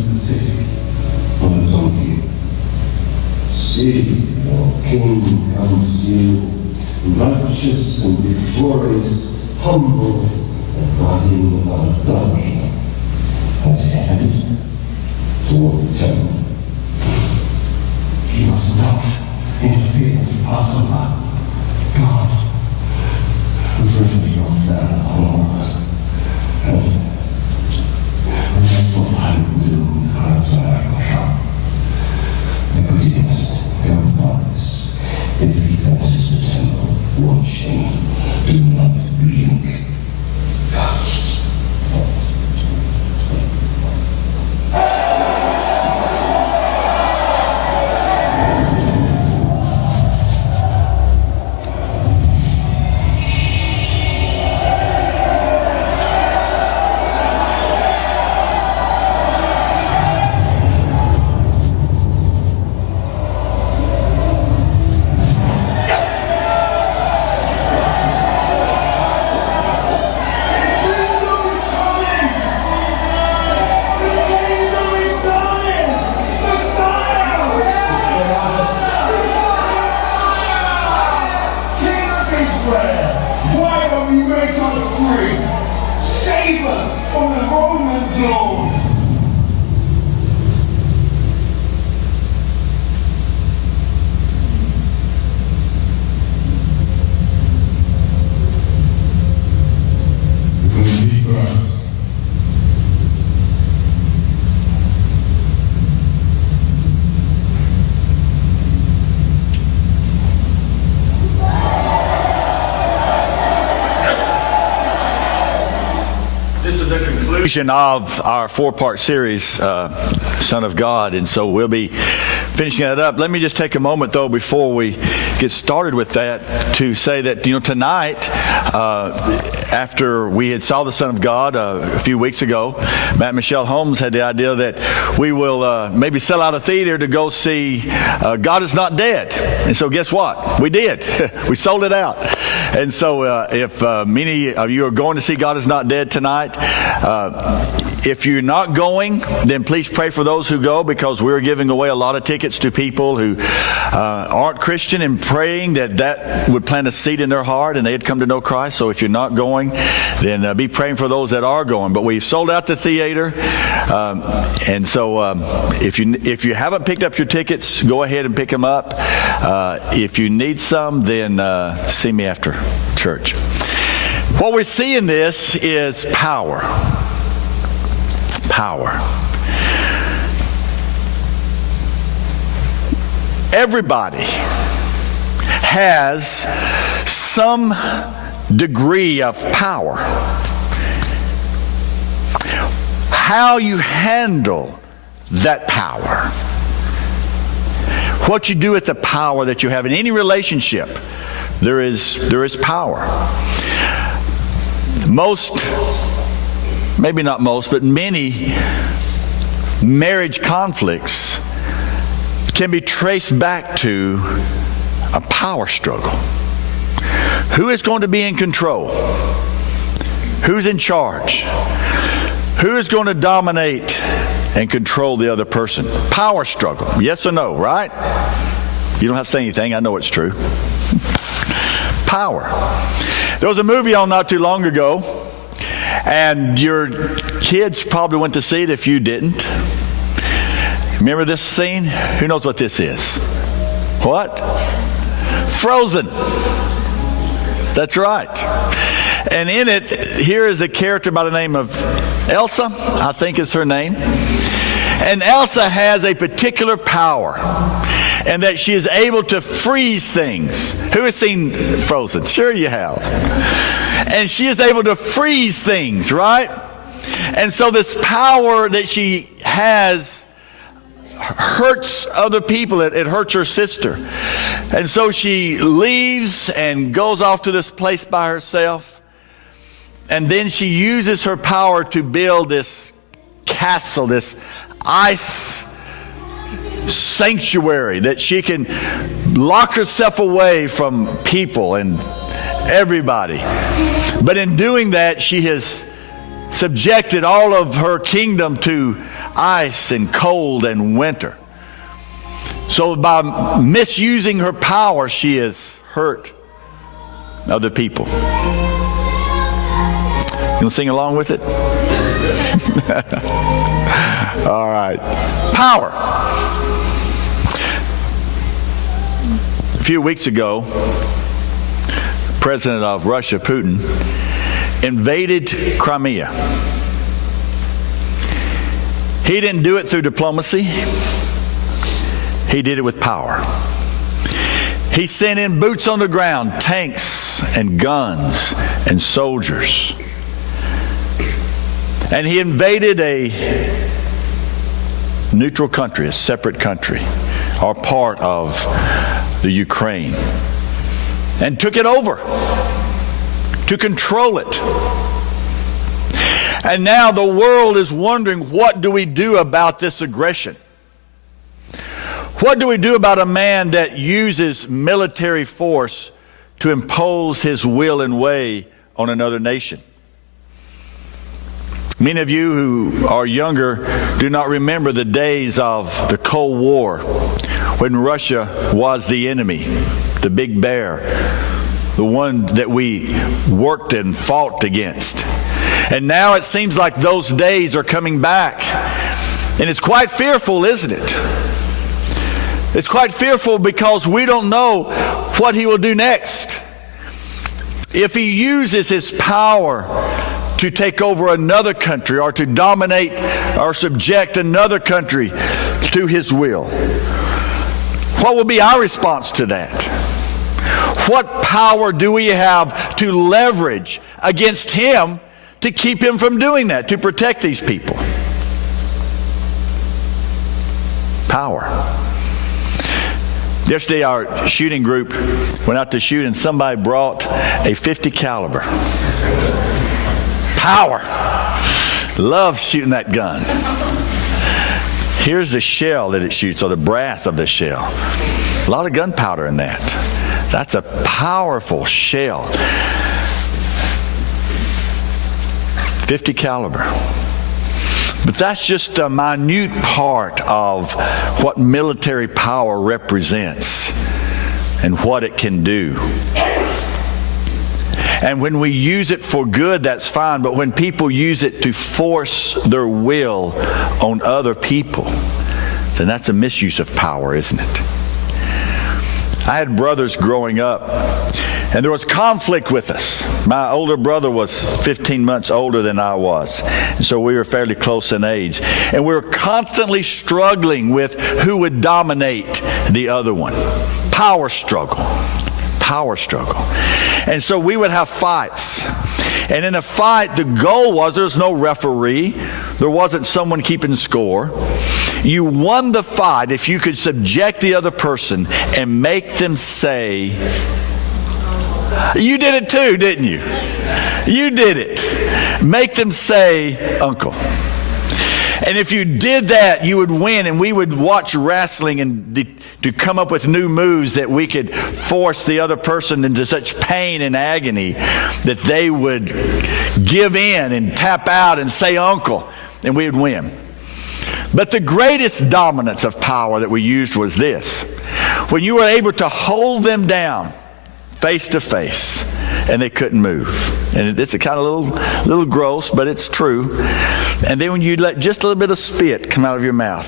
into the city on a donkey. See, your king comes to you, righteous and victorious, humble, and riding on a donkey, as he headed towards the temple. You must not interfere with the Passover. God will bring your fair on all of us. And that's what I will do throughout America. The greatest young boys, if he enters the temple watching, do not blink. Of our four-part series, Son of God, and so we'll be finishing that up. Let me just take a moment, though, before we get started with that, to say that, tonight, after we had saw the Son of God a few weeks ago, Matt and Michelle Holmes had the idea that we will maybe sell out a theater to go see God Is Not Dead. And so guess what? We did. We sold it out. And so if many of you are going to see God Is Not Dead tonight, if you're not going, then please pray for those who go, because we're giving away a lot of tickets to people who aren't Christian, and praying that would plant a seed in their heart and they'd come to know Christ. So if you're not going, then be praying for those that are going. But we sold out the theater, and so if you haven't picked up your tickets, go ahead and pick them up. If you need some, then see me after church. What we see in this is power. Power. Everybody has some degree of power. How you handle that power, what you do with the power that you have in any relationship, there is power. Maybe not most, but many marriage conflicts can be traced back to a power struggle. Who is going to be in control? Who's in charge? Who is going to dominate and control the other person? Power struggle. Yes or no, right? You don't have to say anything. I know it's true. Power. There was a movie on not too long ago, and your kids probably went to see it if you didn't. Remember this scene? Who knows what this is? What? Frozen. That's right. And in it, here is a character by the name of Elsa, I think is her name. And Elsa has a particular power, and that she is able to freeze things. Who has seen Frozen? Sure you have. And she is able to freeze things, right? And so this power that she has hurts other people. It hurts her sister. And so she leaves and goes off to this place by herself. And then she uses her power to build this castle, this ice sanctuary, that she can lock herself away from people and everybody. But in doing that, she has subjected all of her kingdom to ice and cold and winter. So by misusing her power, she has hurt other people. You want to sing along with it? All right. Power. A few weeks ago, President of Russia, Putin, invaded Crimea. He didn't do it through diplomacy. He did it with power. He sent in boots on the ground, tanks and guns and soldiers. And he invaded a neutral country, a separate country, or part of the Ukraine, and took it over to control it. And now the world is wondering, what do we do about this aggression? What do we do about a man that uses military force to impose his will and way on another nation? Many of you who are younger do not remember the days of the Cold War, when Russia was the enemy, the big bear, the one that we worked and fought against. And now it seems like those days are coming back. And it's quite fearful, isn't it? It's quite fearful because we don't know what he will do next. If he uses his power to take over another country or to dominate or subject another country to his will, what will be our response to that? What power do we have to leverage against him to keep him from doing that, to protect these people? Power. Yesterday, our shooting group went out to shoot, and somebody brought a .50 caliber. Power. Love shooting that gun. Here's the shell that it shoots, or the brass of the shell. A lot of gunpowder in that. That's a powerful shell. .50 caliber. But that's just a minute part of what military power represents and what it can do. And when we use it for good, that's fine. But when people use it to force their will on other people, then that's a misuse of power, isn't it? I had brothers growing up, and there was conflict with us. My older brother was 15 months older than I was, and so we were fairly close in age. And we were constantly struggling with who would dominate the other one. Power struggle. Power struggle. And so we would have fights. And in a fight, the goal was there was no referee. There wasn't someone keeping score. You won the fight if you could subject the other person and make them say, you did it too, didn't you? You did it. Make them say, Uncle. And if you did that, you would win, and we would watch wrestling and to come up with new moves that we could force the other person into such pain and agony that they would give in and tap out and say, Uncle, and we would win. But the greatest dominance of power that we used was this. When you were able to hold them down face to face, and they couldn't move. And it's a kind of little gross, but it's true. And then when you let just a little bit of spit come out of your mouth,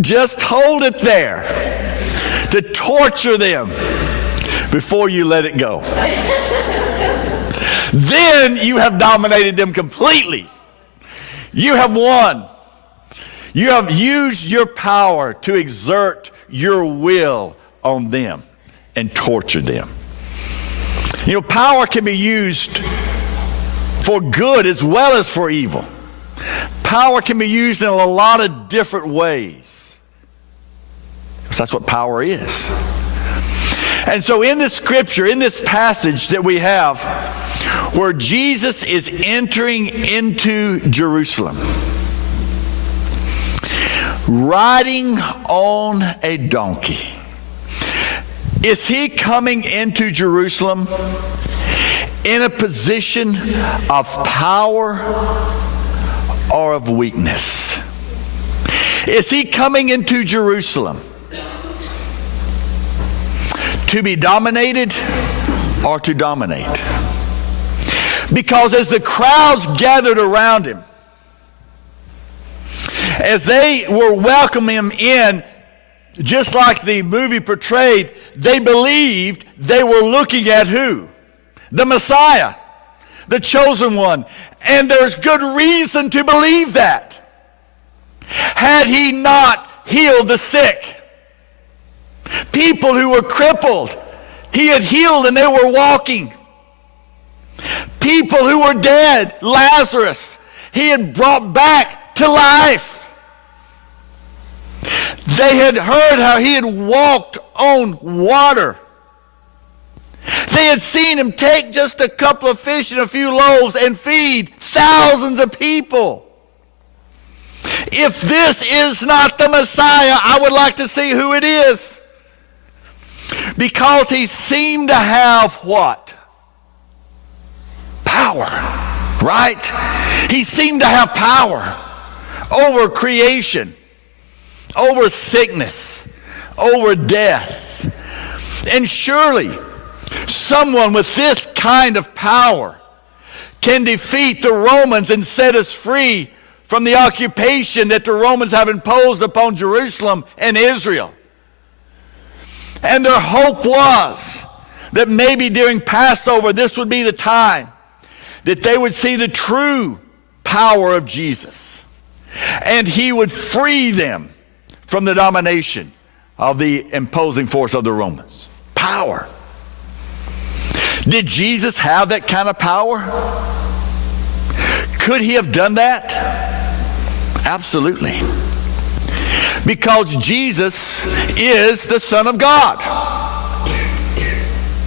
just hold it there to torture them before you let it go. Then you have dominated them completely. You have won. You have used your power to exert your will on them and torture them. You know, power can be used for good as well as for evil. Power can be used in a lot of different ways. Because that's what power is. And so in this scripture, in this passage that we have, where Jesus is entering into Jerusalem, riding on a donkey. Is he coming into Jerusalem in a position of power or of weakness? Is he coming into Jerusalem to be dominated or to dominate? Because as the crowds gathered around him, as they were welcoming him in, just like the movie portrayed, they believed they were looking at who? The Messiah, the chosen one. And there's good reason to believe that. Had he not healed the sick, people who were crippled, he had healed and they were walking. People who were dead, Lazarus, he had brought back to life. They had heard how he had walked on water. They had seen him take just a couple of fish and a few loaves and feed thousands of people. If this is not the Messiah, I would like to see who it is. Because he seemed to have what? Power, right? He seemed to have power over creation, over sickness, over death. And surely someone with this kind of power can defeat the Romans and set us free from the occupation that the Romans have imposed upon Jerusalem and Israel. And their hope was that maybe during Passover, this would be the time that they would see the true power of Jesus. And he would free them from the domination of the imposing force of the Romans. Power. Did Jesus have that kind of power? Could he have done that? Absolutely. Because Jesus is the Son of God.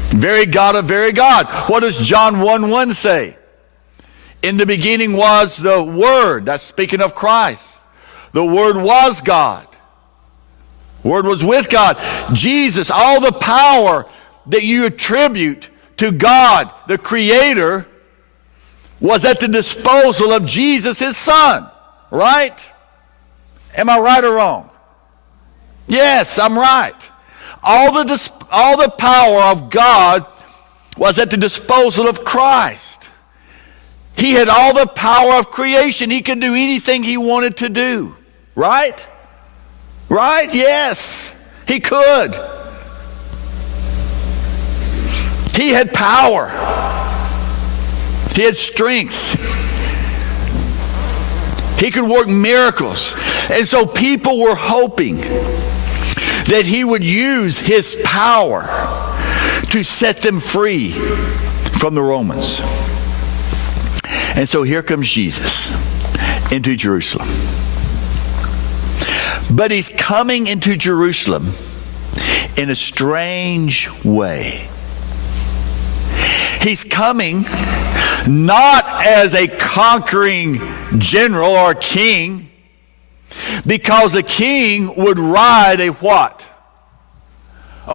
Very God of very God. What does John 1:1 say? In the beginning was the Word. That's speaking of Christ. The Word was God. Word was with God. Jesus, all the power that you attribute to God, the Creator, was at the disposal of Jesus, his Son. Right? Am I right or wrong? Yes, I'm right. All the power of God was at the disposal of Christ. He had all the power of creation. He could do anything he wanted to do. Right? Right? Yes, he could. He had power. He had strength. He could work miracles. And so people were hoping that he would use his power to set them free from the Romans. And so here comes Jesus into Jerusalem. But he's coming into Jerusalem in a strange way. He's coming not as a conquering general or king, because a king would ride a what?